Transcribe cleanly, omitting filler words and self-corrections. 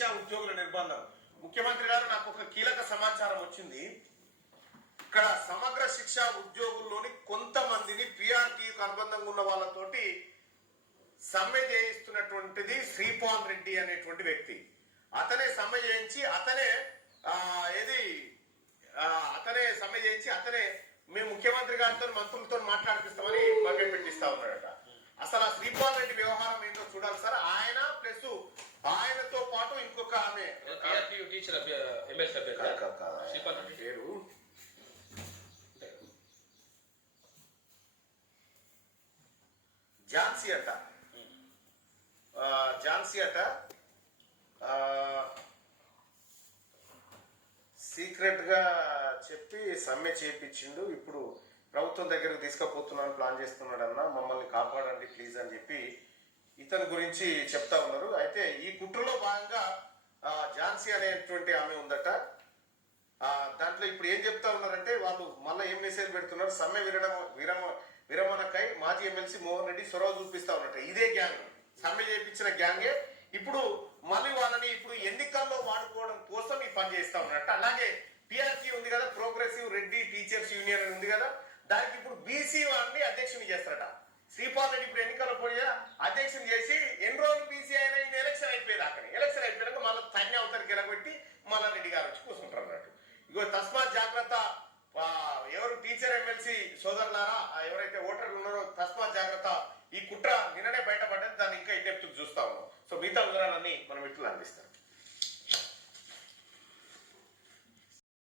శిక్ష ఉద్యోగుల నిర్బంధం. ముఖ్యమంత్రి గారు నాకు ఒక కీలక సమాచారం వచ్చింది. ఇక్కడ సమగ్ర శిక్ష ఉద్యోగుల్లోని కొంతమందిని పిఆర్టీకి అనుబంధంగా ఉన్న వాళ్ళతోటి సమ్మె చేయిస్తున్నటువంటిది శ్రీపాల్ రెడ్డి అనేటువంటి వ్యక్తి. అతనే సమ్మె చేయించి అతనే మేము ముఖ్యమంత్రి గారితో మంత్రులతో మాట్లాడిపిస్తామని మభ్య పెట్టిస్తా ఉన్నాడట. అసలు ఆ శ్రీపాల్ రెడ్డి వ్యవహారం ఏంటో చూడాలి సార్. ఆయన ప్లస్ ఆయనతో పాటు ఇంకొక ఆమె పేరు ఝాన్సీ అట సీక్రెట్ గా చెప్పి సమ్మె చేయించిండు. ఇప్పుడు ప్రభుత్వం దగ్గరకు తీసుకుపోతున్నాను ప్లాన్ చేస్తున్నాడన్నా, మమ్మల్ని కాపాడండి ప్లీజ్ అని చెప్పి ఇతని గురించి చెప్తా ఉన్నారు. అయితే ఈ కుట్రలో భాగంగా ఝాన్సీ అనేటువంటి ఆమె ఉందట. దాంట్లో ఇప్పుడు ఏం చెప్తా ఉన్నారంటే వాళ్ళు మళ్ళీ ఏం మెసేజ్ పెడుతున్నారు, సమ్మె విరమణకై మాజీ ఎమ్మెల్సీ మోహన్ రెడ్డి చొరవ చూపిస్తా ఉన్నట్ట. ఇదే గ్యాంగ్, సమ్మె చేయించిన గ్యాంగే ఇప్పుడు మళ్ళీ వాళ్ళని ఇప్పుడు ఎన్నికల్లో వాడుకోవడం కోసం ఈ పని చేస్తా ఉన్నట్టు. అలాగే పిఆర్సీ ఉంది కదా, ప్రోగ్రెసివ్ రెడ్డి టీచర్స్ యూనియన్ అని ఉంది కదా, దానికి ఇప్పుడు బీసీ వారిని అధ్యక్షుని చేస్తారట. శ్రీపాల్ రెడ్డి ఇప్పుడు ఎన్నికల్లో పోయి అధ్యక్షుని చేసి ఎన్ని రోజులు బీసీ అయినా ఈ ఎలక్షన్ అయిపోయేదాకా, ఎలక్షన్ అయిపోయాక మళ్ళీ తన్ని అవతరికి ఎలగొట్టి మళ్ళా రెడ్డి గారు వచ్చి కూర్చుంటారు అన్నట్టు. ఇగో తస్మాత్ జాగ్రత్త, ఎవరు టీచర్ ఎమ్మెల్సీ సోదరులారా, ఎవరైతే ఓటర్లు ఉన్నారో తస్మాత్ జాగ్రత్త. ఈ కుట్ర నిన్ననే బయటపడ్డది, దాన్ని ఇంకా ఈ డెప్త్ చూస్తా ఉన్నాం. సో మిగతా వివరాలన్నీ మనం ఇట్లా అందిస్తాం.